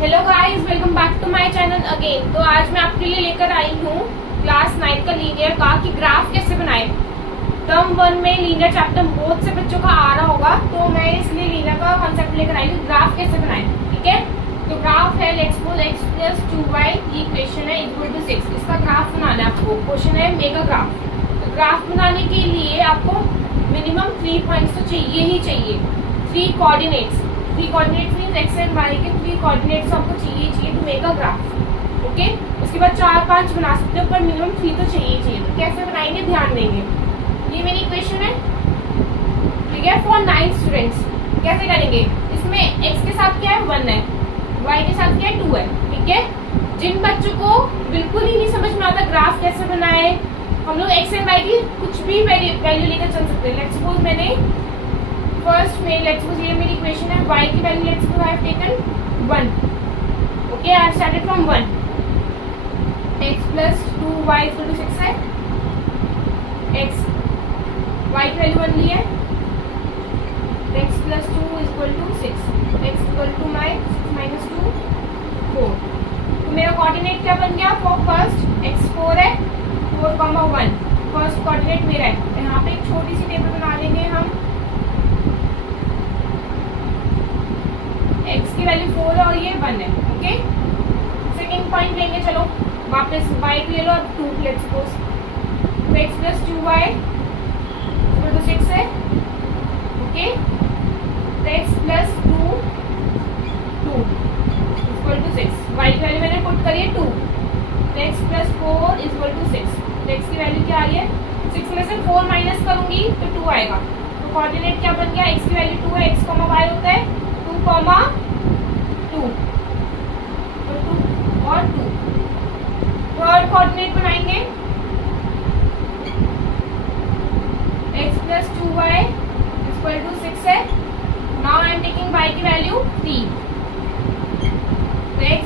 Hello guys, welcome back to my channel again. तो आज मैं आपके लिए लेकर आई हूँ क्लास 9 का लीनियर का कि ग्राफ कैसे बनाए। टर्म 1 में लीनियर चैप्टर बहुत से बच्चों का आ रहा होगा, तो मैं इसलिए लीनियर का कॉन्सेप्ट लेकर आई हूँ, ग्राफ कैसे बनाए। ठीक है, तो ग्राफ है लेट्स सपोज x + 2y, ये इक्वेशन है इक्वल टू 6। इसका ग्राफ बनाना है आपको। क्वेश्चन है मेक अ ग्राफ। तो ग्राफ बनाने के लिए आपको मिनिमम 3 पॉइंट्स तो चाहिए ही चाहिए। 3 coordinates means X and Y के 3 कोऑर्डिनेट्स आपको चाहिए to make a graph. Okay, उसके बाद 4-5 बना सकते हो, पर मिनिमम 3 तो चाहिए। तो कैसे बनाएंगे, ध्यान देंगे। ये मेरी इक्वेशन है, ठीक है, फॉर 9 स्टूडेंट्स। कैसे करेंगे, इसमें x के साथ क्या है 1 है, y के साथ क्या है 2 है। ठीक है, जिन बच्चों को बिल्कुल ही नहीं समझ में आता ग्राफ कैसे बनाए, हम लोग x एंड y की कुछ भी वैल्यू लेकर चल सकते हैं। लेट्स सपोज मैंने फर्स्ट में लेट्स सपोज ये मेरी इक्वेशन है, y की value let's suppose I have taken 1। Okay, I have started from 1। x + 2y = 6 है। x y की वैल्यू 1 ली है, x + 2 = 6, x = my 6 - 2 4। तो मेरा कोऑर्डिनेट क्या बन गया फॉर फर्स्ट, x 4 है, 4, 1 फर्स्ट कोऑर्डिनेट मेरा है। तो यहाँ पे एक छोटी सी टेबल बना लेंगे हम। x की वैल्यू 4 है और ये 1 है। ओके, सेकंड पॉइंट लेंगे, चलो वापस y को ले लो और 2 लेट्स सपोज। तो x + 2y = 6 है। ओके, तो x + 2 = 6, y की वैल्यू मैंने पुट करी है 2। तो x + 4 = 6। तो x की वैल्यू क्या आई है, 6 में से 4 माइनस करूंगी तो 2 आएगा। तो कोऑर्डिनेट क्या बन गया, x की वैल्यू 2 है, x, y होता है 2, 2 और 2। थर्ड कोऑर्डिनेट बनाएंगे, x + 2y = 6 है। Now I am taking y की वैल्यू 3। तो x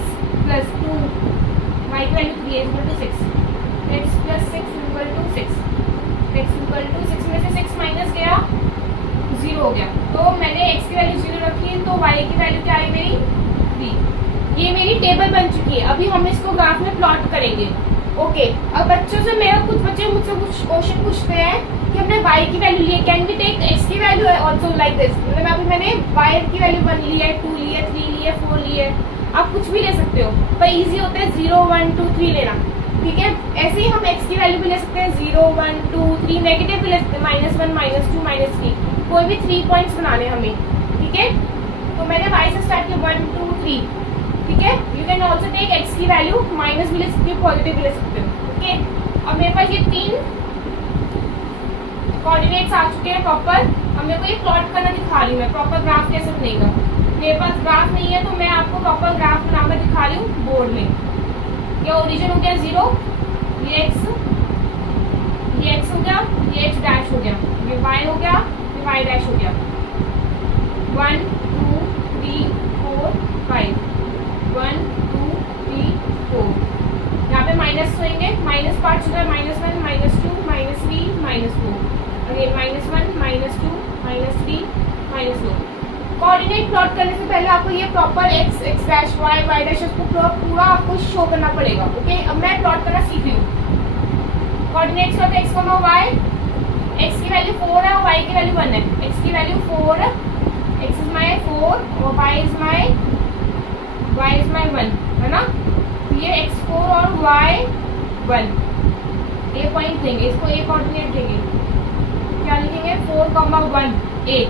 + 2 y की वैल्यू 3 = 6, x + 6 = 6, x = 6 में से 6 माइनस गया 0 हो गया। तो मैंने x की वैल्यू 0 रखी, तो y की वैल्यू क्या आई मेरी 3। ये मेरी टेबल बन चुकी है। अभी हम इसको ग्राफ में प्लॉट करेंगे। ओके, अब बच्चों से कुछ बच्चे मुझसे कुछ क्वेश्चन पूछते हैं कि हमने y की वैल्यू ली है, कैन वी टेक x की वैल्यू आल्सो लाइक दिस। मतलब अभी मैंने y की वैल्यू 1 ली है, 2 ली है, 3 ली है, 4 ली है। आप कुछ भी ले सकते हो, पर इजी होता है 0, 1, 2, 3 लेना। ठीक है, ऐसे ही हम x की वैल्यू भी ले सकते हैं 0, 1, 2, 3, नेगेटिव भी ले सकते हैं -1, -2, -3, कोई भी 3 पॉइंट्स बनाने हमें। ठीक है, तो मैंने y से स्टार्ट किया 1, 2, 3। ठीक है, you can also take x की वैल्यू माइनस भी ले सकते हो, पॉजिटिव भी ले सकते हो। ओके, अब मेरे पास ये 3 कोऑर्डिनेट्स आ चुके हैं प्रॉपर। अब मेरे को ये प्लॉट करना दिखा रही हूँ मैं, प्रॉपर ग्राफ कैसे बनेगा। मेरे पास ग्राफ नहीं है, तो मैं आपको प्रॉपर ग्राफ बनाकर दिखा रही हूँ बोर्ड में। ये ओरिजिन हो गया 0, ये x हो गया, ये h डैश हो गया, ये y हो गया, ये y डैश हो गया। 1, 2, 3, 4, 5, 1, 2, 3, 4। यहाँ पे माइनस होंगे, माइनस पार्ट होगा -1, -2, -3, -4। और ये -1, -2, -3, -4। कोऑर्डिनेट प्लॉट करने से पहले आपको ये proper x dash y dash उसको पूरा आपको शो करना पड़ेगा। ओके, अब मैं प्लॉट करना सीख रही हूँ। कोऑर्डिनेट्स का x, y, x की वैल्यू 4 है और y की वैल्यू 1 है। x की वैल्यू 4, x इज माई 4 और y इज माई 1 है ना। ये x4 और y1 ए पॉइंट लेंगे, इसको ए कोऑर्डिनेट देंगे। क्या लिखेंगे 4, 1 ए।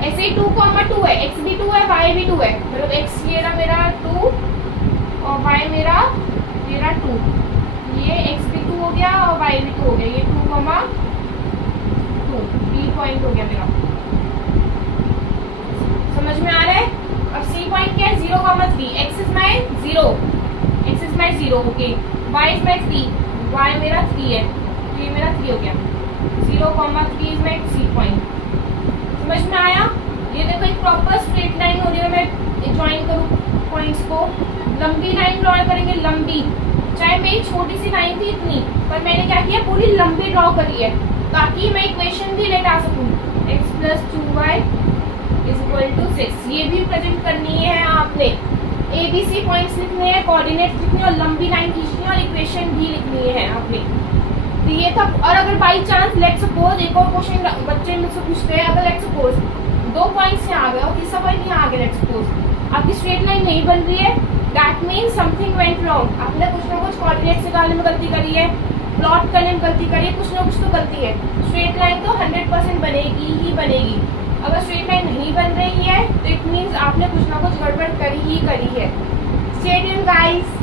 ऐसे ही 2, 2 है, x भी 2 है, y भी 2 है। मतलब x ये रहा मेरा 2 और y मेरा 2। ये x भी 2 हो गया और y भी 2 हो गया। ये 2, 2 बी पॉइंट हो गया मेरा। समझ में आ रहा है। अब सी पॉइंट क्या है 0, 3। x is my 0, okay. y is my 3, y मेरा 3 है, तो ये मेरा 3 हो गया। 0, 3 इज माई सी पॉइंट। समझ में आया। ये देखो एक प्रॉपर स्ट्रेट लाइन हो रही है। मैं ज्वाइन करूँ पॉइंट्स को, लंबी लाइन ड्रॉ करेंगे, लंबी। चाहे मेरी छोटी सी लाइन थी इतनी, पर मैंने क्या किया पूरी लंबी ड्रॉ करी है, ताकि मैं इक्वेशन भी लेकर आ सकूँ। x + 2y = 6 ये भी प्रेजेंट करनी है आपने। ABC पॉइंट्स लिखने हैं, कोऑर्डिनेट्स लिखने हैं और लंबी लाइन खींचनी है और इक्वेशन भी लिखनी है आपने। तो ये था। और अगर बाई चांस लेट सपोज एक और क्वेश्चन बच्चे मुझसे पूछते हैं, अगर लेट सपोज 2 पॉइंट्स यहाँ आ गए और तीसरा पॉइंट यहाँ आ गया, लेट सपोज आपकी स्ट्रेट लाइन नहीं बन रही है, that means something went wrong. आपने कुछ ना कुछ कोऑर्डिनेट्स निकालने में गलती करी है, प्लॉट करने में गलती करी है, कुछ ना कुछ तो गलती है। स्ट्रेट लाइन तो 100% बनेगी ही बनेगी। अगर स्ट्रेट लाइन नहीं बन रही है तो इट मीन्स आपने कुछ ना कुछ गड़बड़ करी ही करी है। Stay tuned guys.